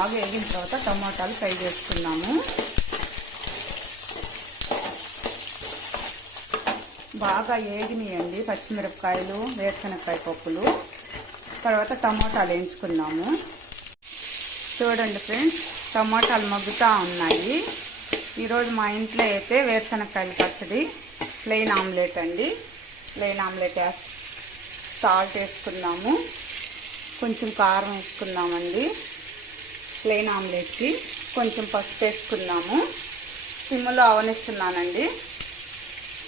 బాగా వేగిన తర్వాత టమాటాలు ఫ్రై చేసుకున్నాము. బాగా ఏగినాయండి పచ్చిమిరపకాయలు వేరుశనగకాయ పప్పులు. తర్వాత టమాటాలు వేయించుకున్నాము. చూడండి ఫ్రెండ్స్ టమాటాలు మగ్గుతూ ఉన్నాయి. ఈరోజు మా ఇంట్లో అయితే వేరుశనగకాయల పచ్చడి ప్లెయిన్ ఆమ్లెట్ అండి. ప్లెయిన్ ఆమ్లెట్ వేసి సాల్ట్ వేసుకున్నాము. కొంచెం కారం వేసుకున్నామండి. ప్లెయిన్ ఆమ్లెట్కి కొంచెం పసుపు వేసుకున్నాము. సిమ్లో అవనిస్తున్నానండి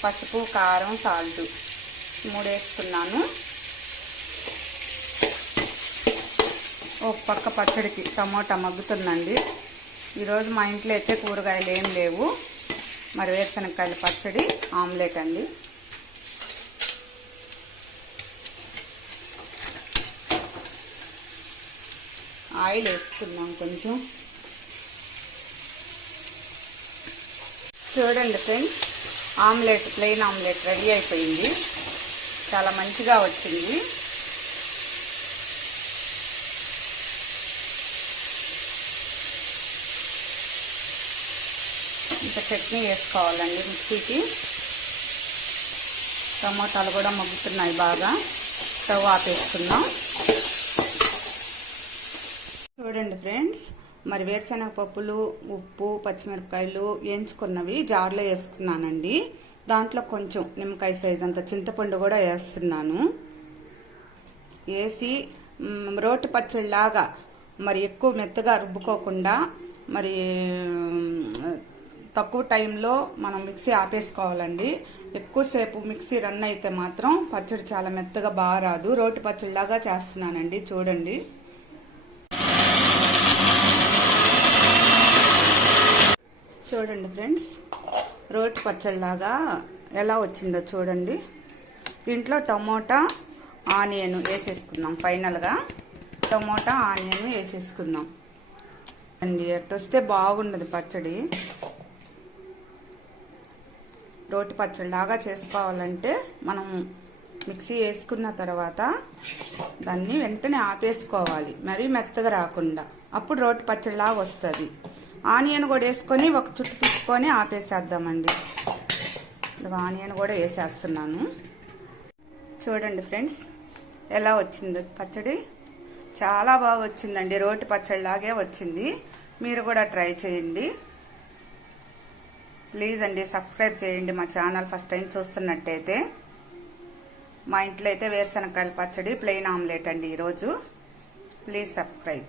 పసుపు కారం సాల్ట్ మూడు వేసుకున్నాను. ఒక పక్క పచ్చడికి టమోటా మగ్గుతుందండి. ఈరోజు మా ఇంట్లో అయితే కూరగాయలు ఏం లేవు. మరి వేరుశనగకాయల పచ్చడి ఆమ్లెట్ అండి. ఆయిల్ వేసుకుందాం కొంచెం. చూడండి friends omelette plain omelette ready అయిపోయింది. చాలా మంచిగా వచ్చింది. ఇంకా చట్నీ వేసుకోవాలండి మిక్సీకి. టమోటాలు కూడా మగ్గుతున్నాయి బాగా. స్టవ్ ఆపేసుకుందాం చూడండి ఫ్రెండ్స్. మరి వేరుశనగ పప్పులు ఉప్పు పచ్చిమిరపకాయలు ఎంచుకున్నవి జార్లో వేసుకున్నానండి. దాంట్లో కొంచెం నిమ్మకాయ సైజ్ అంత చింతపండు కూడా వేస్తున్నాను. వేసి రోటి పచ్చడిలాగా మరి ఎక్కువ మెత్తగా రుబ్బుకోకుండా మరి తక్కువ టైంలో మనం మిక్సీ ఆపేసుకోవాలండి. ఎక్కువసేపు మిక్సీ రన్ అయితే మాత్రం పచ్చడి చాలా మెత్తగా బాగా రాదు. రోటి పచ్చడిలాగా చేస్తున్నానండి. చూడండి. చూడండి ఫ్రెండ్స్ రోటి పచ్చడిలాగా ఎలా వచ్చిందో చూడండి. దీంట్లో టమోటా ఆనియన్ వేసేసుకుందాం ఫైనల్గా. టమోటా ఆనియన్ వేసేసుకుందాం. అండి అట్టు వస్తే బాగుండదు పచ్చడి. రోటి పచ్చడిలాగా చేసుకోవాలంటే మనం మిక్సీ వేసుకున్న తర్వాత దాన్ని వెంటనే ఆపేసుకోవాలి. మరీ మెత్తగా రాకుండా. అప్పుడు రోటి పచ్చడిలాగా వస్తుంది. ఆనియన్ కూడా వేసుకొని ఒక చుట్టు తీసుకొని ఆపేసేద్దామండి. ఆనియన్ కూడా వేసేస్తున్నాను. చూడండి ఫ్రెండ్స్ ఎలా వచ్చింది పచ్చడి? చాలా బాగా వచ్చిందండి రోటి పచ్చడిలాగే వచ్చింది. మీరు కూడా ట్రై చేయండి. ప్లీజ్ అండి సబ్స్క్రైబ్ చేయండి మా ఛానల్ ఫస్ట్ టైం చూస్తున్నట్టయితే. మా ఇంట్లో అయితే వేరుశనగకాయల పచ్చడి ప్లెయిన్ ఆమ్లెట్ అండి ఈరోజు. Please subscribe.